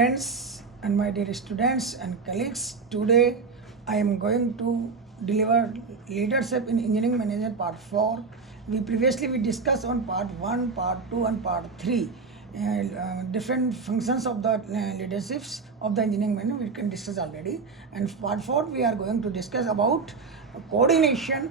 friends and my dear students and colleagues. Today I am going to deliver leadership in engineering management part 4. We discussed on part 1, part 2 and part 3 different functions of the leaderships of the engineering management we can discuss already, and part 4 we are going to discuss about coordination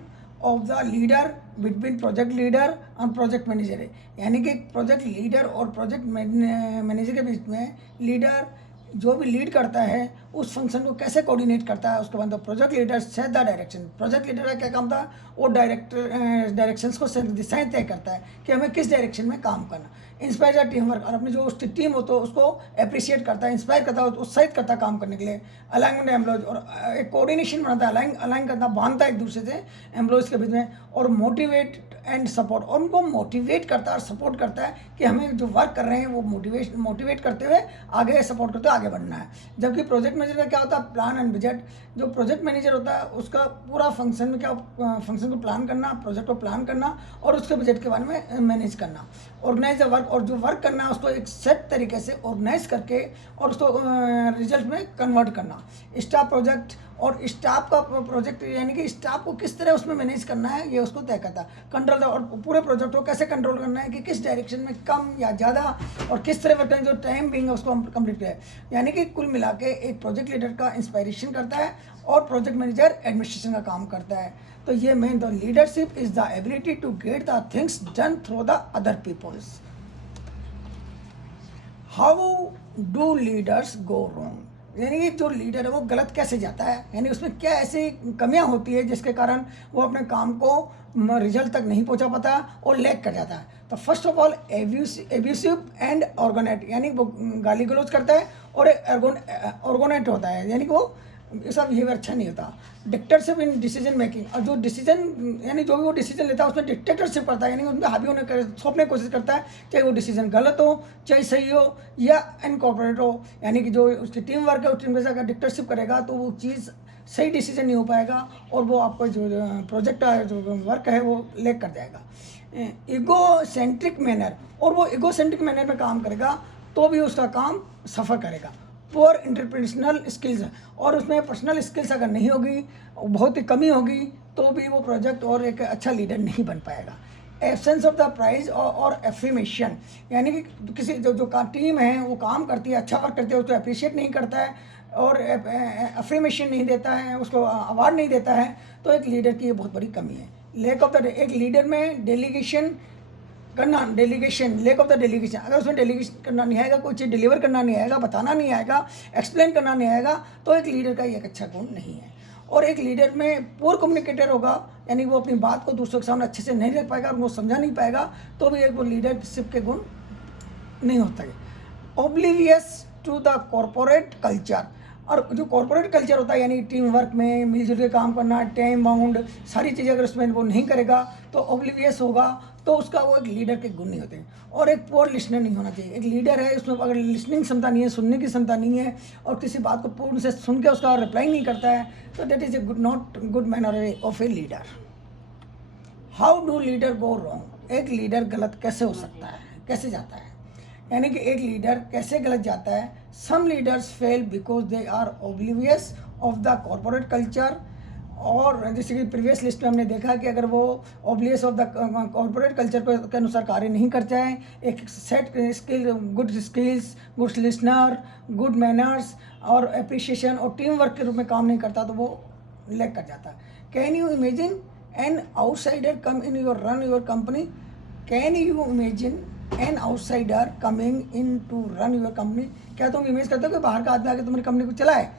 of the leader between project leader और project manager है। यानी कि project leader और project manager के बीच में leader जो भी lead करता है उस फंक्शन को कैसे कोऑर्डिनेट करता है। उसके बाद project leader set the direction. Project leader का क्या काम था, वो डायरेक्शंस को दिशाएं तय करता है कि हमें किस डायरेक्शन में काम करना। इंस्पायर द टीम वर्क, और अपनी जो उसकी टीम हो तो उसको अप्रिशिएट करता है, इंस्पायर करता है, उत्साहित करता है काम करने के लिए। अलाइनमेंट एम्प्लॉयज, और एक कोऑर्डिनेशन बनाता है, अलाइन करता, बांधता है एक दूसरे से एम्प्लॉयज़ के बीच में। और मोटिवेट एंड सपोर्ट, और उनको मोटिवेट करता है और सपोर्ट करता है कि हमें जो वर्क कर रहे हैं वो मोटिवेट करते हुए आगे सपोर्ट करते हुए आगे बढ़ना है। जबकि प्रोजेक्ट मैनेजर का क्या होता है, प्लान एंड बजट। जो प्रोजेक्ट मैनेजर होता है उसका पूरा फंक्शन में क्या, फंक्शन को प्लान करना, प्रोजेक्ट को प्लान करना और उसके बजट के बारे में मैनेज करना। ऑर्गेनाइज द वर्क, और जो वर्क करना है उसको एक सेट तरीके से ऑर्गेनाइज करके और उसको रिजल्ट में कन्वर्ट करना। स्टाफ प्रोजेक्ट, और स्टाफ का प्रोजेक्ट यानी कि स्टाफ को किस तरह उसमें मैनेज करना है ये उसको तय करता है। कंट्रोल, और पूरे प्रोजेक्ट को कैसे कंट्रोल करना है कि किस डायरेक्शन में कम या ज़्यादा और किस तरह वर्क जो टाइम बिंग है उसको कंप्लीट करें। यानी कि कुल मिला के एक प्रोजेक्ट लीडर का इंस्पायरेशन करता है और प्रोजेक्ट मैनेजर एडमिनिस्ट्रेशन का काम करता है। तो ये main, the leadership is the ability to get the things done through the other peoples. How do leaders go wrong, यानी कि जो लीडर है वो गलत कैसे जाता है, यानी उसमें क्या ऐसी कमियां होती है जिसके कारण वो अपने काम को रिजल्ट तक नहीं पहुंचा पाता और लैग कर जाता है। तो first of all abusive and arrogant, यानी वो गाली गलौज करता है और ऑर्गोनेट होता है, यानी कि वो इसका बिहेवियर अच्छा नहीं होता। डिक्टेटरशिप इन डिसीजन मेकिंग, और जो डिसीजन यानी जो भी वो डिसीजन लेता है उसमें डिक्टेटरशिप करता है, यानी उनमें हावी होने सौंपने की कोशिश करता है, चाहे वो डिसीजन गलत हो चाहे सही हो या इनकॉर्पोरेट हो। यानी कि जो उसकी टीम वर्क है उस टीम के साथ अगर डिक्टेटरशिप करेगा तो वो चीज़ सही डिसीजन नहीं हो पाएगा और वो आपका जो प्रोजेक्ट है, जो वर्क है वो लेग कर जाएगा। ईगो सेंट्रिक मैनर, और वो ईगो सेंट्रिक मैनर में काम करेगा तो भी उसका काम सफ़र करेगा। पुअर इंटरपर्सनल स्किल्स, और उसमें पर्सनल स्किल्स अगर नहीं होगी, बहुत ही कमी होगी, तो भी वो प्रोजेक्ट और एक अच्छा लीडर नहीं बन पाएगा। एब्सेंस ऑफ द प्राइज और एफर्मेशन, यानी कि किसी जो टीम है वो काम करती है, अच्छा वर्क करती है, उसको अप्रिशिएट नहीं करता है और एफर्मेशन नहीं देता है, उसको अवार्ड नहीं देता है, तो एक लीडर की ये बहुत बड़ी कमी है। लैक ऑफ द, एक लीडर में डेलीगेशन करना, लैक ऑफ द डेलीगेशन, अगर उसमें डेलीगेशन करना नहीं आएगा, कोई चीज़ डिलीवर करना नहीं आएगा, बताना नहीं आएगा, एक्सप्लेन करना नहीं आएगा, तो एक लीडर का ये एक अच्छा गुण नहीं है। और एक लीडर में पुअर कम्युनिकेटर होगा, यानी वो अपनी बात को दूसरों के सामने अच्छे से नहीं रख पाएगा और वो समझा नहीं पाएगा, तो भी एक वो लीडरशिप के गुण नहीं होता है। Oblivious to the corporate culture, और जो कॉर्पोरेट कल्चर होता है यानी टीम वर्क में मिलजुल के काम करना, टाइम बाउंड सारी चीज़ें अगर उसमें वो नहीं करेगा तो ऑब्लिवियस होगा, तो उसका वो एक लीडर के गुण नहीं होते। और एक पुअर लिसनर नहीं होना चाहिए। एक लीडर है उसमें अगर लिसनिंग क्षमता नहीं है, सुनने की क्षमता नहीं है और किसी बात को पूर्ण से सुन के उसका रिप्लाई नहीं करता है, तो that is a not good manner of a leader. How do leader go wrong, एक लीडर गलत कैसे हो सकता है, कैसे जाता है, यानी कि एक लीडर कैसे गलत जाता है। Some leaders fail because they are oblivious of the corporate culture, और जैसे कि प्रीवियस लिस्ट में हमने देखा कि अगर वो oblivious of the corporate culture के अनुसार कार्य नहीं करते हैं, एक set skill, good skills, good listener, good manners और अप्रिशिएशन और टीम वर्क के रूप में काम नहीं करता, तो वो लैग कर जाता है। Can you imagine an outsider come in your run your company, can you imagine an outsider coming in to run your company, क्या तुम इमेज करते हो कि बाहर का आदमी आके तुम्हारी कंपनी को चलाए।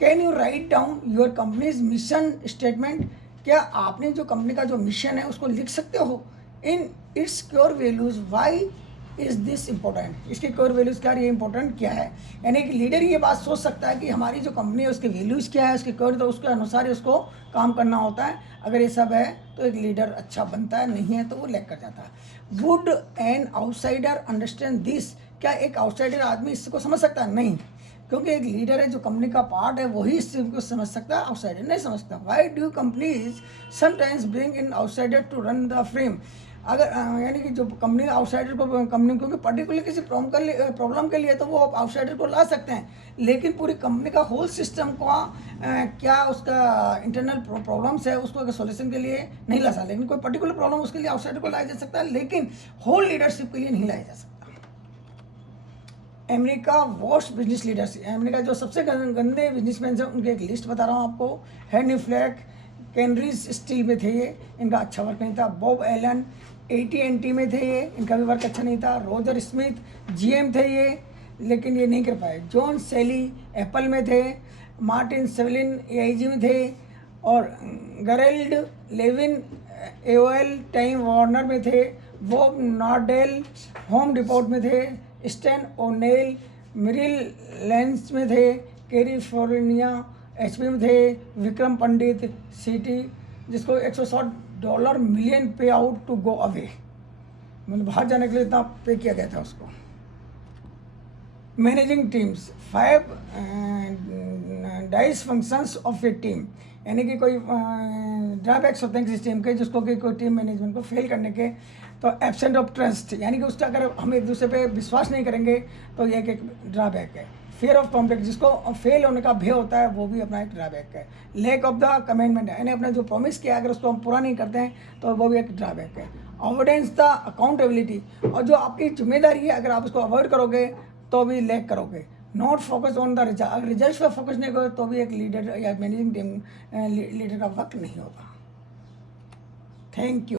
Can you write down your companies mission statement, क्या आपने जो कंपनी का जो मिशन है उसको लिख सकते हो। In its core values, why is this important, इसकी कोर वैल्यूज़ क्या है, ये इंपॉर्टेंट क्या है। यानी कि लीडर ये बात सोच सकता है कि हमारी जो कंपनी है उसकी वैल्यूज़ क्या है, उसकी कोर, तो उसके अनुसार ही उसको काम करना होता है। अगर ये सब है तो एक लीडर अच्छा बनता है, नहीं है तो वो लैग कर जाता है। Would an outsider understand this, क्या एक आउटसाइडर आदमी इसको समझ सकता है, नहीं, क्योंकि एक लीडर है जो कंपनी का पार्ट है वही इस चीज़ को समझ सकता है, आउटसाइडर नहीं समझता। Why do companies sometimes bring in outsider to run the frame, अगर यानी कि जो कंपनी आउटसाइडर को कंपनी, क्योंकि पर्टिकुलर किसी प्रॉब्लम के लिए तो वो आउटसाइडर को ला सकते हैं, लेकिन पूरी कंपनी का होल सिस्टम का क्या उसका इंटरनल प्रॉब्लम्स है उसको अगर सोल्यूशन के लिए नहीं ला सकता। लेकिन कोई पर्टिकुलर प्रॉब्लम उसके लिए आउटसाइडर को लाया जा सकता है, लेकिन होल लीडरशिप के लिए नहीं लाया जा सकता। America worst business leaders, America जो सबसे गंदे बिजनेसमैन हैं उनकी एक लिस्ट बता रहा हूँ आपको। हेनरी फ्लैक कैनरीज स्टील में थे ये, इनका अच्छा वर्क नहीं था। बॉब एलन AT&T में थे ये, इनका भी वर्क अच्छा नहीं था। रोजर स्मिथ GM थे ये, लेकिन ये नहीं कर पाए। जॉन सेली एप्पल में थे। मार्टिन सेवलिन AIG में थे। और गरेल्ड लेविन AOL टाइम वार्नर में थे। बॉब नॉर्डेल होम डिपोट में थे। स्टैन ओनेल मिरिल लेंस में थे। कैलिफोर्निया HP में थे। विक्रम पंडित CT, जिसको $160 मिलियन पे आउट टू गो अवे, मतलब बाहर जाने के लिए इतना पे किया गया था उसको। Managing teams 5 dice functions of A team, यानी कि कोई ड्रॉबैक्स होते हैं किसी टीम के जिसको कि कोई टीम मैनेजमेंट को फेल करने के। तो एब्सेंट ऑफ ट्रस्ट, यानी कि उसका अगर हम एक दूसरे पे विश्वास नहीं करेंगे तो ये एक ड्रॉबैक है। फियर ऑफ कॉन्फ्लिक्ट, जिसको फेल होने का भय होता है, वो भी अपना एक ड्रॉबैक है। लैक ऑफ द कमिटमेंट, यानी अपने जो प्रॉमिस किया अगर उसको हम पूरा नहीं करते हैं तो वो भी एक ड्रॉबैक है। अवॉइडेंस द अकाउंटेबिलिटी, और जो आपकी जिम्मेदारी है अगर आप उसको अवॉइड करोगे तो भी लैक करोगे। Not focus on the result, अगर रिजल्ट पर फोकस नहीं करोगे तो भी एक लीडर या मैनेजिंग टीम लीडर का वर्क नहीं होगा। Thank you.